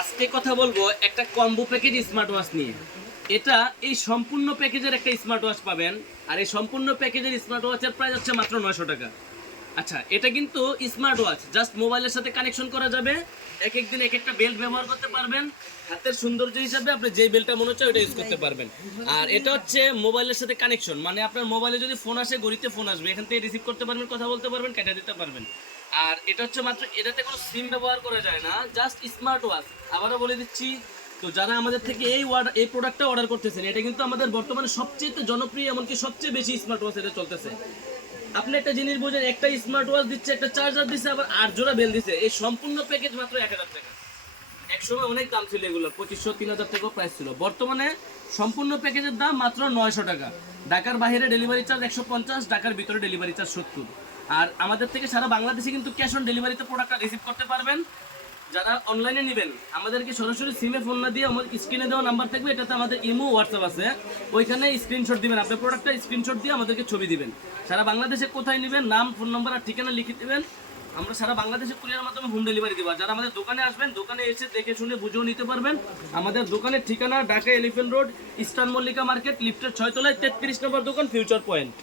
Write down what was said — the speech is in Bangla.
আজকে কথা বলবো একটা কম্বো প্যাকেজ স্মার্ট ওয়াচ নিয়ে। এটা এই সম্পূর্ণ প্যাকেজের একটা স্মার্ট ওয়াচ পাবেন। আর এই সম্পূর্ণ প্যাকেজের স্মার্ট ওয়াচের প্রাইস হচ্ছে মাত্র 900 টাকা। আচ্ছা, এটা কিন্তু স্মার্ট ওয়াচ, জাস্ট মোবাইলের সাথে কানেকশন করা যাবে। এক এক দিন এক একটা বেল্ট ব্যবহার করতে পারবেন। হাতের সৌন্দর্য হিসাবে আপনি যে বেল্টটা মনে হচ্ছে ওটা ইউজ করতে পারবেন। আর এটা হচ্ছে মোবাইলের সাথে কানেকশন, মানে আপনার মোবাইলে যদি ফোন আসে, ঘড়িতে ফোন আসবে, এখান থেকে রিসিভ করতে পারবেন, কথা বলতে পারবেন, কেটে দিতে পারবেন। আর এটা হচ্ছে মাত্র, এটাতে কোনো সিম ব্যবহার করা যায় না, জাস্ট স্মার্ট ওয়াচ। আবারও বলে দিচ্ছি, তো যারা আমাদের থেকে এই প্রোডাক্টটা অর্ডার করতেছেন, এটা কিন্তু আমাদের বর্তমানে সবচেয়ে জনপ্রিয়, এমনকি সবচেয়ে বেশি স্মার্ট ওয়াচ এটা চলতেছে। আপনি একটা জিনিস বোঝেন, একটা স্মার্ট ওয়াচ দিচ্ছে, একটা চার্জার দিচ্ছে, আবার 8 জোড়া বেল দিচ্ছে। এই সম্পূর্ণ প্যাকেজ মাত্র 1000 টাকা। একসময় অনেক দাম ছিল, এগুলো 2500 3000 টাকাও প্রাইস ছিল। বর্তমানে সম্পূর্ণ প্যাকেজের দাম মাত্র 900 টাকা। ঢাকার বাইরে ডেলিভারি চার্জ 150, ঢাকার ভিতরে ডেলিভারি চার্জ 70। আর আমাদের থেকে সারা বাংলাদেশে কিন্তু ক্যাশ অন ডেলিভারিতে প্রোডাক্টটা রিসিভ করতে পারবেন। যারা অনলাইনে নেবেন, আমাদেরকে সরাসরি সিমে ফোন না দিয়ে আমাদের স্ক্রিনে দেওয়া নাম্বার থাকবে, এটাতে আমাদের ইমো হোয়াটসঅ্যাপ আছে, ওইখানে স্ক্রিনশট দিবেন, আপনার প্রোডাক্টটা স্ক্রিনশট দিয়ে আমাদেরকে ছবি দিবেন। সারা বাংলাদেশে কোথায় নেবেন, নাম, ফোন নাম্বার আর ঠিকানা লিখে দেবেন। আমরা সারা বাংলাদেশে কুরিয়ার মাধ্যমে হোম ডেলিভারি দেবো। যারা আমাদের দোকানে আসবেন, দোকানে এসে দেখে শুনে বুঝেও নিতে পারবেন। আমাদের দোকানের ঠিকানা Dhaka elephant road, eastern Mallika market, লিফটের 6 তলায় 33 নম্বর দোকান, ফিউচার পয়েন্ট।